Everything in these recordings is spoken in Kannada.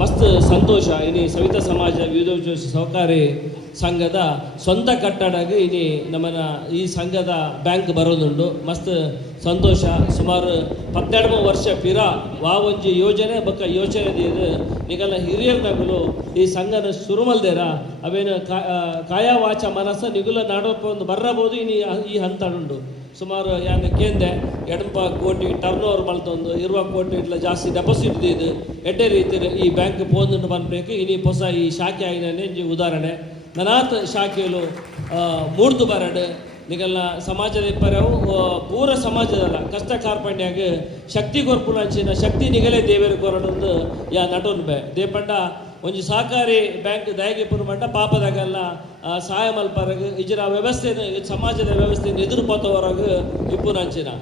ಮಸ್ತ್ ಸಂತೋಷ ಇನಿ ಸವಿತಾ ಸಮಾಜ ವಿವಿಧ ಸಹಕಾರಿ ಸಂಘದ ಸ್ವಂತ ಕಟ್ಟಡಗೆ ಇನಿ ನಮ್ಮನ ಈ ಸಂಘದ ಬ್ಯಾಂಕ್ ಬರೋದುಂಡು ಮಸ್ತ್ ಸಂತೋಷ. ಸುಮಾರು 12 ವರ್ಷ ಪಿರ ಒಂಜಿ ಯೋಜನೆ ಬೊಕ್ಕ ಯೋಚನೆ ದೀದು ನಿಗಲ ಹಿರಿಯರ್ನಗಳು ಈ ಸಂಘನ ಶುರು ಮಲ್ದೇರ ಅವೇನು ಕಾಯ ವಾಚ ಮನಸ್ಸ ನಿಗುಲ ನಾಡೋಪ ಒಂದು ಬರ್ರಬಹುದು ಇನಿ ಈ ಹಂತ ಉಂಡು. ಸುಮಾರು ಯಾನು ಕೇಂದೆ 2 ಕೋಟಿ ಟರ್ನ್ ಓವರ್ ಮಲ್ತೊಂದು 20 ಕೋಟಿ ಇಟ್ಲ ಜಾಸ್ತಿ ಡೆಪಾಸಿಟ್ ದೀದು ಎಡ್ಡೆ ರೀತಿ ಈ ಬ್ಯಾಂಕ್ ಪೋಂದುಂಡು ಬಂದ್ಬೇಕು ಇನಿ ಹೊಸ ಈ ಶಾಖೆ ಆಗಿನೇ ಉದಾಹರಣೆ ನನಾತ್ ಶಾಖೆಲು ಮೂರ್ದು ಬರಡು ನಿಗಲ್ನ ಸಮಾಜದ ಇಪ್ಪರವು ಪೂರ ಸಮಾಜದಲ್ಲ ಕಷ್ಟ ಕಾರ್ಪಣ್ಯಾಗ ಶಕ್ತಿ ಕೊರ್ಪುನಂಚಿನ ಶಕ್ತಿ ನಿಗಲೇ ದೇವೇರು ಕೊರಡೊಂದು ಯಾ ನಟೋನ್ ಬೆ ದೇಪಂಡ ಒಂಜಿ ಸಹಕಾರಿ ಬ್ಯಾಂಕ್ ದಯಗಿಪುರ ಮಂಡ ಪಾಪದಾಗೆಲ್ಲ ಸಹಾಯ ಮಲ್ಪರಗ ಇಜರ ವ್ಯವಸ್ಥೆನ ಸಮಾಜದ ವ್ಯವಸ್ಥೆಯನ್ನು ಎದುರು ಪೋತವರಾಗ ಇಪ್ಪುನಂಚಿನ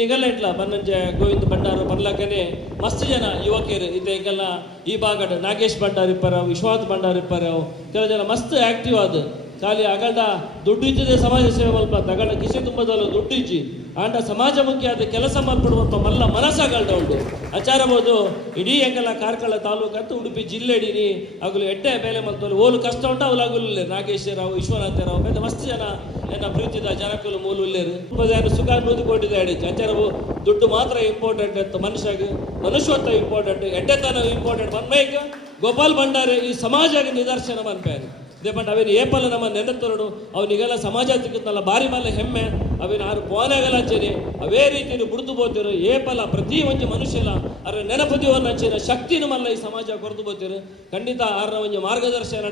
ನಿಗಲ್ಲ ಇಟ್ಲ ಬನ್ನಂಜೆ ಗೋವಿಂದ ಭಂಡಾರ ಬರ್ಲಕ್ಕನೆ ಮಸ್ತ್ ಜನ ಯುವಕರು ಇದೆಲ್ಲ ಈ ಭಾಗಡ್ ನಾಗೇಶ್ ಭಂಡಾರ್ ಇಪ್ಪರವು ವಿಶ್ವನಾಥ್ ಭಂಡಾರ್ ಇಪ್ಪರವು ಕೆಲವು ಜನ ಮಸ್ತ್ ಆ್ಯಕ್ಟಿವ್ ಆದ ಖಾಲಿ ಅಗಲ್ಡ ದುಡ್ಡು ಇದ್ದಿದೆ ಸಮಾಜ ಸೇವೆ ಮಲ್ಪ ಅಗಲ್ಡ ಕಿಸೆ ತುಂಬದಲ್ಲ ದುಡ್ಡು ಇಜ್ಜಿ ಆಂಡ ಸಮಾಜಮುಖಿ ಆದ ಕೆಲಸ ಮಲ್ಪಡುವಂಥ ಮಲ್ಲ ಮನಸ್ಸಾಗಲ್ಡ ಉಂಟು ಆಚಾರಬಹುದು ಇಡೀ ಎಂಗೆಲ್ಲ ಕಾರ್ಕಳ ತಾಲೂಕು ಅಂತ ಉಡುಪಿ ಜಿಲ್ಲೆ ಇಡೀನಿ ಅಗಲು ಎಡ್ಡೆ ಬೇಲೆ ಮಲ್ತೋಲು ಓಲು ಕಷ್ಟ ಉಂಟು ಅವಳು ಅಗುಲ್ಲ ನಾಗೇಶ್ವರರಾವ್ ವಿಶ್ವನಾಥರಾವ್ ಬೇರೆ ಮಸ್ತ್ ಜನ ಎನ್ನ ಪ್ರೀತಿದ ಜನಕ್ಕಲು ಮೂಲು ಉಲ್ಲೇರು ಜನ ಸುಖ ನೂದು ಕೊಟ್ಟಿದೆ ಅಡಿச்சு ಆಚಾರವು ದುಡ್ಡು ಮಾತ್ರ ಇಂಪಾರ್ಟೆಂಟ್ ಅಂತ ಮನುಷ್ಯಗೆ ಮನುಷ್ಯತ್ವ ಇಂಪಾರ್ಟೆಂಟ್ ಎಡ್ಡೆತನ ಇಂಪಾರ್ಟೆಂಟ್ ಮನ್ಮೇಕ ಗೋಪಾಲ್ ಭಂಡಾರಿ ಈ ಸಮಾಜಕ್ಕೆ ನಿದರ್ಶನ ಮನ್ಪೇನು ದೇಪಂಡ ಅವೇನು ಏಪಲ್ಲ ನಮ್ಮ ನೆನತೊರಡು ಅವನಿಗೆಲ್ಲ ಸಮಾಜ ತಿಕ್ಕುತ್ತಲ್ಲ ಬಾರಿ ಮಲ್ಲ ಹೆಮ್ಮೆ ಅವೇನು ಆರು ಪೋನಾಗಲ್ಲ ಹಚ್ಚೇನೆ ಅವೇ ರೀತಿ ಬುಡ್ದು ಬೋತಿರು ಏಪಲ್ಲ ಪ್ರತಿ ಒಂಜಿ ಮನುಷ್ಯಲ ಅದ್ರ ನೆನಪದಿವನ್ನ ಹಚ್ಚಿನ ಶಕ್ತಿನ ಮಲ್ಲ ಈ ಸಮಾಜ ಕೊರದು ಬೋತಿರು ಖಂಡಿತ ಆರ್ನ ಒಂಜಿ ಮಾರ್ಗದರ್ಶನ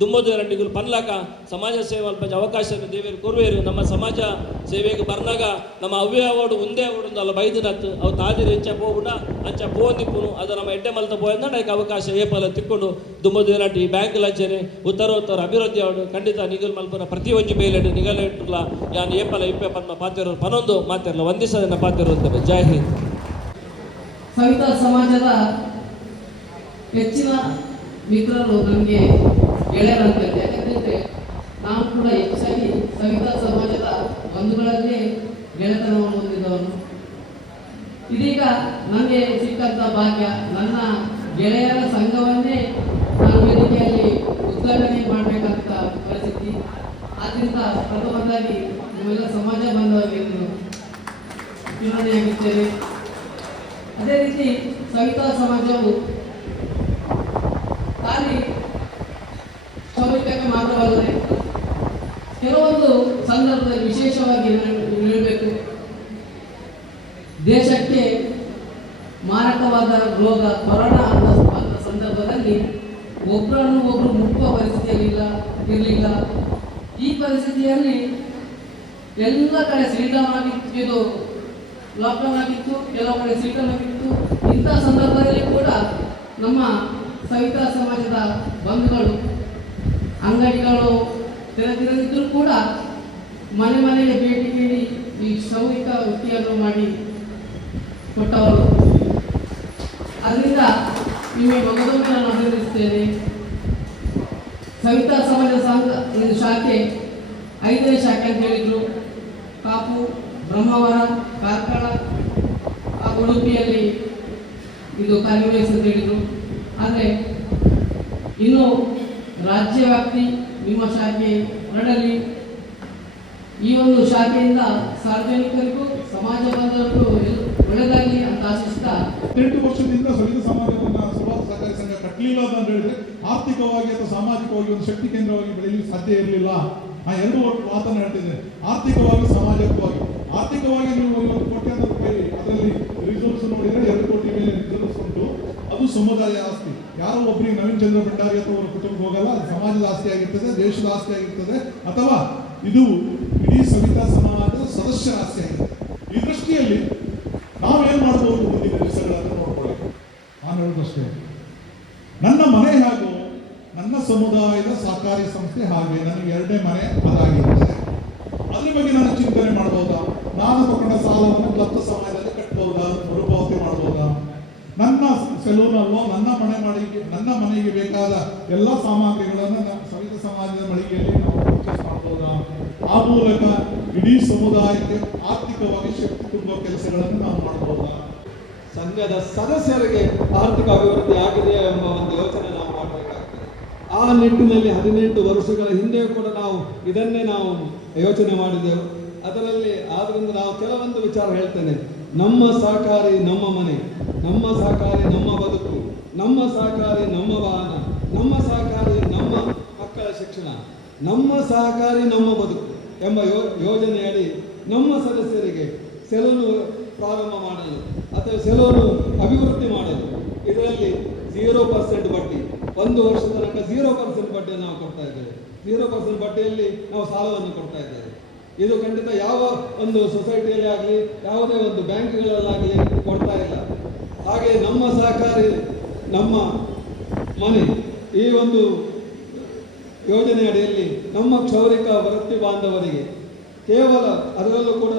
ದುಮ್ಮದು ರಂಡಿಗಳು ಪನ್ಲಾಕ ಸಮಾಜ ಸೇವೆ ಅಲ್ಪ ಅವಕಾಶ ದೇವೇರು ಕೊರುವೇರು ನಮ್ಮ ಸಮಾಜ ಸೇವೆಗೆ ಬರ್ನಾಗ ನಮ್ಮ ಅವ್ಯವಡು ಒಂದೇ ಓಡು ಅಲ್ಲ ಬೈದನತ್ತು ಅವು ತಾದಿರು ಹೆಚ್ಚ ಹೋಗ್ಬಿಡ ಅಂಚ ಪೋಂದಿಪ್ಪುನು ಅದು ನಮ್ಮ ಎಡ್ಡೆ ಮಲ್ತ ಪೋಯಂದ ಅವಕಾಶ ಏಪಲ್ಲ ತಿಕ್ಕೊಂಡು ದುಮ್ಮದು ರಂಡಿ ಈ ಬ್ಯಾಂಕ್ ಲಂಚನೆ ಉತ್ತರೋತ್ತರ ಅಭಿವೃದ್ಧಿ ಅವಡು ಖಂಡಿತ ನಿಗಲ್ ಮಲ್ಪನ ಪ್ರತಿ ಒಂಜಿ ಬೇಲೆಡು ನಿಗಲ ಇಟ್ಟಲ್ಲ ಯಾನ್ ಏಪಲ ಇಪ್ಪೆ ಪನ್ನ ಪಾತಿರೋ ಪನೊಂದು ಮಾತಿರಲ್ಲ ಒಂದಿಸದನ್ನ ಪಾತಿರುವಂತೆ. ಜೈ ಹಿಂದ್. ಸವಿತಾ ಸಮಾಜದ ಹೆಚ್ಚಿನ ಮಿತ್ರರು ನನಗೆ ಗೆಳೆಯರಂತೆ, ಯಾಕಂತಂದ್ರೆ ನಾವು ಕೂಡ ಹೆಚ್ಚಾಗಿ ಸವಿತಾ ಸಮಾಜದ ಬಂಧುಗಳನ್ನೇ ಗೆಳೆತನವನ್ನು ಹೊಂದಿದವನು. ಇದೀಗ ನನಗೆ ಸಿಕ್ಕಂತ ಭಾಗ್ಯ ನನ್ನ ಗೆಳೆಯರ ಸಂಘವನ್ನೇ ನಾನು ವೇದಿಕೆಯಲ್ಲಿ ಉದ್ಘಾಟನೆ ಮಾಡಬೇಕಂತ ಪರಿಸ್ಥಿತಿ. ಆದ್ದರಿಂದ ಪ್ರಥಮವಾಗಿ ನಿಮ್ಮೆಲ್ಲ ಸಮಾಜ ಬಾಂಧವರಿಗೆ ವಿನಂತಿಯಾಗಿದ್ದೇನೆ. ಅದೇ ರೀತಿ ಸವಿತಾ ಸಮಾಜವು ಖಾಲಿ ಸೌಲಭ್ಯಕ್ಕೆ ಮಾತ್ರವಲ್ಲದೆ ಕೆಲವೊಂದು ಸಂದರ್ಭದಲ್ಲಿ ವಿಶೇಷವಾಗಿ ಹೇಳಬೇಕು, ದೇಶಕ್ಕೆ ಮಾರಕವಾದ ರೋಗ ಕೊರೋನಾ ಅನ್ನೋ ಸಂದರ್ಭದಲ್ಲಿ ಒಬ್ಬರನ್ನು ಒಬ್ಬರು ಮುಟ್ಟುವ ಪರಿಸ್ಥಿತಿಯಲ್ಲಿ ಇರಲಿಲ್ಲ. ಈ ಪರಿಸ್ಥಿತಿಯಲ್ಲಿ ಎಲ್ಲ ಕಡೆ ಸಿಲಿಂಡರ್ ಆಗಿತ್ತು, ಇದು ಲಾಕ್ಡೌನ್ ಆಗಿತ್ತು, ಕೆಲವು ಕಡೆ ಸಿಲಿಂಡರ್ ಆಗಿತ್ತು. ಇಂಥ ಸಂದರ್ಭದಲ್ಲಿ ಕೂಡ ನಮ್ಮ ಸವಿತಾ ಸಮಾಜದ ಬಂಧುಗಳು ಅಂಗಡಿಗಳು ತೆರೆದಿದ್ದರೂ ಕೂಡ ಮನೆ ಮನೆಗೆ ಭೇಟಿ ನೀಡಿ ಈ ಶ್ರಮಿಕ ವೃತ್ತಿಯನ್ನು ಮಾಡಿ ಕೊಟ್ಟವರು. ಅದರಿಂದ ನಿಮಗೆ ಮಗದೊಮ್ಮೆ ನಾನು ಅಭಿನಂದಿಸುತ್ತೇನೆ. ಸವಿತಾ ಸಮಾಜ ಸಂಘ ಇದು ಶಾಖೆ 5ನೇ ಶಾಖೆ ಅಂತ ಹೇಳಿದರು. ಕಾಪು, ಬ್ರಹ್ಮಾವರ, ಕಾರ್ಕಳ ಹಾಗೂ ಉಡುಪಿಯಲ್ಲಿ ಇದು ಕಾರ್ಯನಿರ್ವಹಿಸಿ ಅಂತ ಹೇಳಿದರು. ಆದರೆ ಇನ್ನು ರಾಜ್ಯವ್ಯಾಪ್ತಿ ನಿಮ್ಮ ಶಾಖೆ ಹೊರಡಲಿ. ಈ ಒಂದು ಶಾಖೆಯಿಂದ ಸಾರ್ವಜನಿಕರಿಗೂ ಸಮಾಜ ಬಾಂಧವರಿಗೂ ಒಳ್ಳೆಯದಾಗಲಿ ಅಂತ ಆಶಿಸ್ತಾ 8 ವರ್ಷದಿಂದ ಸವಿತಾ ಸಮಾಜವನ್ನು ಸುಭಾಷ ಸಹಕಾರಿ ಸಂಘ ಕಟ್ಟಲಿಲ್ಲ ಅಂತ ಹೇಳಿದ್ರೆ ಆರ್ಥಿಕವಾಗಿ ಅಥವಾ ಸಾಮಾಜಿಕವಾಗಿ ಒಂದು ಶಕ್ತಿ ಕೇಂದ್ರವಾಗಿ ಬೆಳೆಯಲು ಸಾಧ್ಯ ಇರಲಿಲ್ಲ. ನಾ 2 ಮಾತನ್ನು ಹೇಳ್ತಿದ್ದೇನೆ, ಆರ್ಥಿಕವಾಗಿ ಸಾಮಾಜಿಕವಾಗಿ. ಆರ್ಥಿಕವಾಗಿ ನೀವು 1 ಕೋಟ್ಯಾಂತರ ರೂಪಾಯಿ ಅದರಲ್ಲಿ ರಿಸೋರ್ಸ್ ನೋಡಿದರೆ 2 ಕೋಟಿ ಮೇಲೆ ರಿಸೋರ್ಸ್ ಉಂಟು. ಅದು ಸಮುದಾಯ ಆಸ್ತಿ. ಯಾರೋ ಒಬ್ಬರಿಗೆ ನವೀನ್ ಚಂದ್ರ ಭಂಡಾರಿ ಅಥವಾ ಅವರ ಕುಟುಂಬ ಹೋಗಲ್ಲ. ಅದು ಸಮಾಜದ ಆಸ್ತಿ ಆಗಿರ್ತದೆ, ದೇಶದ ಆಸ್ತಿ ಆಗಿರ್ತದೆ, ಅಥವಾ ಇದು ಇಡೀ ಸವಿತಾ ಸಮಾಜದ ಸದಸ್ಯರ ಆಸ್ತಿ ಆಗಿದೆ. ಈ ದೃಷ್ಟಿಯಲ್ಲಿ ನಾವೇನು ಮಾಡಬಹುದು ಮುಂದಿನ ದಿವಸಗಳನ್ನು ನೋಡ್ಕೊಳ್ಳಿ. ನಾನು ಹೇಳೋದಷ್ಟೇ, ನನ್ನ ಮನೆ ಹಾಗೂ ನನ್ನ ಸಮುದಾಯದ ಸಹಕಾರಿ ಸಂಸ್ಥೆ ಹಾಗೆ ನನಗೆ 2ನೇ ಮನೆ ಅದಾಗಿರುತ್ತೆ. ಅದ್ರ ಬಗ್ಗೆ ನಾನು ಚಿಂತನೆ ಮಾಡ್ಬೋದಾ? ನಾನು ತಗೊಂಡ ಸಾಲವನ್ನು ದತ್ತ ಸಮಯದಲ್ಲಿ ಕಟ್ಬೋದಾ? ಮರುಪಾವತಿ ಮಾಡ್ಬೋದಾ? ನನ್ನ ಸೆಲೂನಲ್ಲೋ ನನ್ನ ಮನೆಗೆ ಬೇಕಾದ ಎಲ್ಲ ಸಾಮಗ್ರಿಗಳನ್ನು ಸವಿತಾ ಸಮಾಜದ ಮಳಿಗೆಯಲ್ಲಿ ನಾವು ಪರ್ಚೇಸ್ ಮಾಡ್ಬೋದಾ? ಆ ಮೂಲಕ ಇಡೀ ಸಮುದಾಯಕ್ಕೆ ಆರ್ಥಿಕವಾಗಿ ಶಕ್ತಿ ತುಂಬುವ ಕೆಲಸಗಳನ್ನು ನಾವು ಮಾಡ್ಬೋದಾ? ಸಂಘದ ಸದಸ್ಯರಿಗೆ ಆರ್ಥಿಕ ಅಭಿವೃದ್ಧಿ ಆಗಿದೆ ಎಂಬ ಒಂದು ಯೋಚನೆ ನಾವು ಮಾಡಬೇಕಾಗ್ತದೆ. ಆ ನಿಟ್ಟಿನಲ್ಲಿ 18 ವರ್ಷಗಳ ಹಿಂದೆಯೂ ಕೂಡ ನಾವು ಇದನ್ನೇ ನಾವು ಯೋಚನೆ ಮಾಡಿದೆವು. ಅದರಲ್ಲಿ ಆದ್ದರಿಂದ ನಾವು ಕೆಲವೊಂದು ವಿಚಾರ ಹೇಳ್ತೇನೆ. ನಮ್ಮ ಸಹಕಾರಿ ನಮ್ಮ ಮನೆ, ನಮ್ಮ ಸಹಕಾರಿ ನಮ್ಮ ಬದುಕು, ನಮ್ಮ ಸಹಕಾರಿ ನಮ್ಮ ವಾಹನ, ನಮ್ಮ ಸಹಕಾರಿ ನಮ್ಮ ಮಕ್ಕಳ ಶಿಕ್ಷಣ, ನಮ್ಮ ಸಹಕಾರಿ ನಮ್ಮ ಬದುಕು ಎಂಬ ಯೋಜನೆಯಡಿ ನಮ್ಮ ಸದಸ್ಯರಿಗೆ ಸೆಲೂನು ಪ್ರಾರಂಭ ಮಾಡಲು ಅಥವಾ ಸೆಲೂನು ಅಭಿವೃದ್ಧಿ ಮಾಡಲು ಇದರಲ್ಲಿ 0% ಬಡ್ಡಿ, 1 ವರ್ಷದ ತನಕ 0% ಬಡ್ಡಿಯನ್ನು ನಾವು ಕೊಡ್ತಾ ಇದ್ದೇವೆ. 0% ಬಡ್ಡಿಯಲ್ಲಿ ನಾವು ಸಾಲವನ್ನು ಕೊಡ್ತಾ ಇದ್ದೇವೆ. ಇದು ಖಂಡಿತ ಯಾವ ಒಂದು ಸೊಸೈಟಿಯಲ್ಲಿ ಆಗಲಿ ಯಾವುದೇ ಒಂದು ಬ್ಯಾಂಕ್ಗಳಲ್ಲಾಗಲಿ ಕೊಡ್ತಾ ಇಲ್ಲ. ಹಾಗೆ ನಮ್ಮ ಸಹಕಾರಿ ನಮ್ಮ ಮನೆ ಈ ಒಂದು ಯೋಜನೆ ಅಡಿಯಲ್ಲಿ ನಮ್ಮ ಕ್ಷೌರಿಕ ವೃತ್ತಿ ಬಾಂಧವರಿಗೆ ಕೇವಲ ಅದರಲ್ಲೂ ಕೂಡ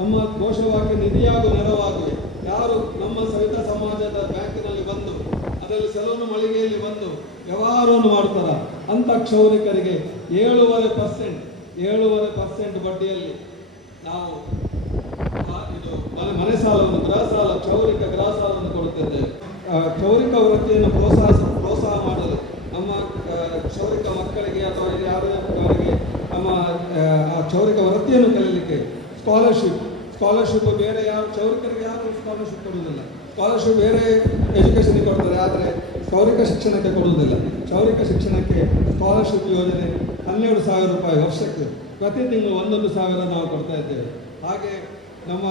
ನಮ್ಮ ಘೋಷವಾಕ್ಯ ನಿಧಿಯಾಗೂ ನೆರವಾಗುವೆ. ಯಾರು ನಮ್ಮ ಸವಿತಾ ಸಮಾಜದ ಬ್ಯಾಂಕಿನಲ್ಲಿ ಬಂದು ಅದರಲ್ಲಿ ಸೆಲೂನು ಮಳಿಗೆಯಲ್ಲಿ ಬಂದು ವ್ಯವಹಾರವನ್ನು ಮಾಡ್ತಾರ ಅಂತ ಕ್ಷೌರಿಕರಿಗೆ 7.5% ಬಡ್ಡಿಯಲ್ಲಿ ನಾವು ಇದು ಮನೆ ಸಾಲವನ್ನು, ಗೃಹ ಸಾಲ, ಕ್ಷೌರಿಕ ಗೃಹ ಸಾಲವನ್ನು ಕೊಡುತ್ತಿದ್ದೇವೆ. ಕ್ಷೌರಿಕ ವೃತ್ತಿಯನ್ನು ಪ್ರೋತ್ಸಾಹ ಮಾಡಲು ನಮ್ಮ ಕ್ಷೌರಿಕ ಮಕ್ಕಳಿಗೆ ಅಥವಾ ಯಾರಿಗೆ ನಮ್ಮ ಕ್ಷೌರಿಕ ವೃತ್ತಿಯನ್ನು ಕಲೀಲಿಕ್ಕೆ ಸ್ಕಾಲರ್ಶಿಪ್ ಬೇರೆ ಯಾವ ಕ್ಷೌರಿಕರಿಗೆ ಯಾರು ಸ್ಕಾಲರ್ಶಿಪ್ ಕೊಡುವುದಿಲ್ಲ. ಸ್ಕಾಲರ್ಶಿಪ್ ಬೇರೆ ಎಜುಕೇಷನ್ಗೆ ಕೊಡ್ತಾರೆ, ಆದರೆ ಕ್ಷೌರಿಕ ಶಿಕ್ಷಣಕ್ಕೆ ಕೊಡುವುದಿಲ್ಲ. ಕ್ಷೌರಿಕ ಶಿಕ್ಷಣಕ್ಕೆ ಸ್ಕಾಲರ್ಶಿಪ್ ಯೋಜನೆ 12,000 ರೂಪಾಯಿ ವರ್ಷಕ್ಕೆ, ಪ್ರತಿ ತಿಂಗಳು 1,1,000 ನಾವು ಕೊಡ್ತಾ ಇದ್ದೇವೆ. ಹಾಗೆ ನಮ್ಮ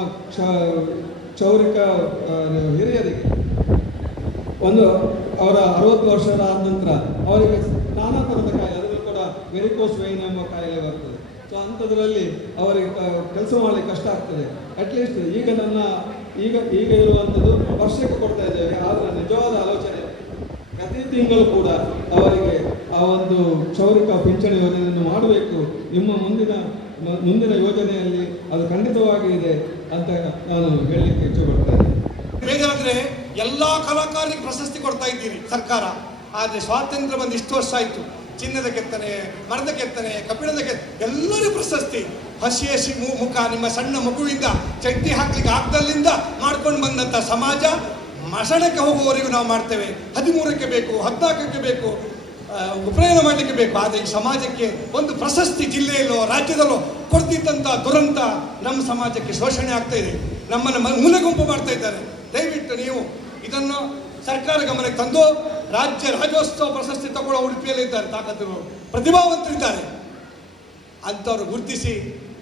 ಕ್ಷೌರಿಕ ಹಿರಿಯರಿಗೆ ಅವರ 60 ವರ್ಷದ ಆದ ನಂತರ ಅವರಿಗೆ ನಾನಾ ಥರದ ಕಾಯಿಲೆ, ಅದರಲ್ಲೂ ಕೂಡ ವೆರಿಕೋಸ್ ವೈನ್ ಎಂಬ ಕಾಯಿಲೆ ಬರ್ತದೆ. ಸೊ ಅಂಥದ್ರಲ್ಲಿ ಅವರಿಗೆ ಕೆಲಸ ಮಾಡಲಿಕ್ಕೆ ಕಷ್ಟ ಆಗ್ತದೆ. ಅಟ್ಲೀಸ್ಟ್ ಈಗ ಇರುವಂಥದ್ದು ವರ್ಷಕ್ಕೆ ಕೊಡ್ತಾ ಇದ್ದೇವೆ. ಆದರೆ ನಿಜವಾದ ಆಲೋಚನೆ ಪ್ರತಿ ತಿಂಗಳು ಕೂಡ ಅವರಿಗೆ ಆ ಒಂದು ಕ್ಷೌರಿಕ ಪಿಂಚಣಿ ಯೋಜನೆಯನ್ನು ಮಾಡಬೇಕು. ನಿಮ್ಮ ಮುಂದಿನ ಯೋಜನೆಯಲ್ಲಿ ಅದು ಖಂಡಿತವಾಗಿ ಇದೆ ಅಂತ ನಾನು ಹೇಳಲಿಕ್ಕೆ ಇಚ್ಛೆಪಡ್ತೇನೆ. ಬೇಜಾರಾದ್ರೆ ಎಲ್ಲ ಕಲಾಕಾರರಿಗೆ ಪ್ರಶಸ್ತಿ ಕೊಡ್ತಾ ಇದ್ದೀರಿ ಸರ್ಕಾರ. ಆದರೆ ಸ್ವಾತಂತ್ರ್ಯ ಬಂದು ಇಷ್ಟು ವರ್ಷ ಆಯಿತು, ಚಿನ್ನದ ಕೆತ್ತನೆ, ಮರದ ಕೆತ್ತನೆ, ಕಬ್ಬಿಣದ ಎಲ್ಲರಿಗೂ ಪ್ರಶಸ್ತಿ. ಹಸಿ ಮುಖ ನಿಮ್ಮ ಸಣ್ಣ ಮಗುವಿಂದ ಚಟ್ನಿ ಹಾಕ್ಲಿಕ್ಕೆ ಆಗ್ದಲ್ಲಿಂದ ಮಾಡ್ಕೊಂಡು ಬಂದಂಥ ಸಮಾಜ ಮಸಣಕ್ಕೆ ಹೋಗುವವರೆಗೂ ನಾವು ಮಾಡ್ತೇವೆ. 13ಕ್ಕೆ ಬೇಕು, 14ಕ್ಕೆ ಬೇಕು, ಉಪನಯನ ಮಾಡಲಿಕ್ಕೆ ಬೇಕು. ಆದರೆ ಈ ಸಮಾಜಕ್ಕೆ ಒಂದು ಪ್ರಶಸ್ತಿ ಜಿಲ್ಲೆಯಲ್ಲೋ ರಾಜ್ಯದಲ್ಲೋ ಕೊಡ್ತಿದ್ದಂಥ ದುರಂತ ನಮ್ಮ ಸಮಾಜಕ್ಕೆ ಶೋಷಣೆ ಆಗ್ತಾ ಇದೆ. ನಮ್ಮನ್ನು ಮೂಲೆಗುಂಪು ಮಾಡ್ತಾ ಇದ್ದಾರೆ. ದಯವಿಟ್ಟು ನೀವು ಇದನ್ನು ಸರ್ಕಾರ ಗಮನಕ್ಕೆ ತಂದು ರಾಜ್ಯೋತ್ಸವ ಪ್ರಶಸ್ತಿ ತಗೊಳ್ಳೋ ಉಡುಪಿಯಲ್ಲಿದ್ದಾರೆ ತಾಕತ್ತು ಪ್ರತಿಭಾವಂತರಿದ್ದಾರೆ, ಅಂಥವ್ರು ಗುರುತಿಸಿ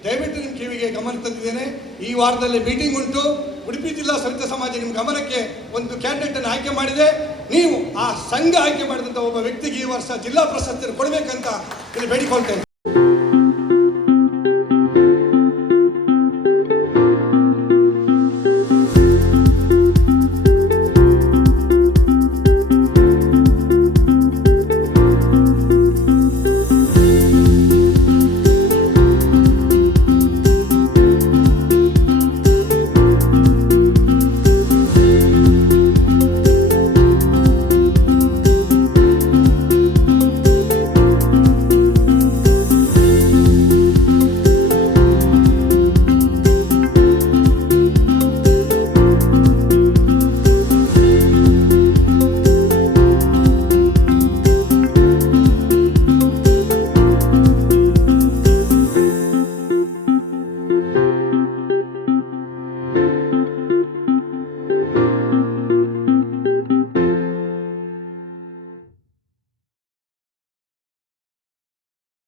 ದಯವಿಟ್ಟು ನಿಮ್ಮ ಕಿವಿಗೆ ಗಮನ ತಂದಿದ್ದೇನೆ. ಈ ವಾರದಲ್ಲಿ ಮೀಟಿಂಗ್ ಉಂಟು. ಉಡುಪಿ ಜಿಲ್ಲಾ ಸವಿತಾ ಸಮಾಜ ನಿಮ್ಮ ಗಮನಕ್ಕೆ ಒಂದು ಕ್ಯಾಂಡಿಡೇಟನ್ನು ಆಯ್ಕೆ ಮಾಡಿದೆ. ನೀವು ಆ ಸಂಘ ಆಯ್ಕೆ ಮಾಡಿದಂಥ ಒಬ್ಬ ವ್ಯಕ್ತಿಗೆ ಈ ವರ್ಷ ಜಿಲ್ಲಾ ಪ್ರಶಸ್ತಿಯನ್ನು ಕೊಡಬೇಕಂತ ಇಲ್ಲಿ ಬೇಡಿಕೊಳ್ತೇನೆ.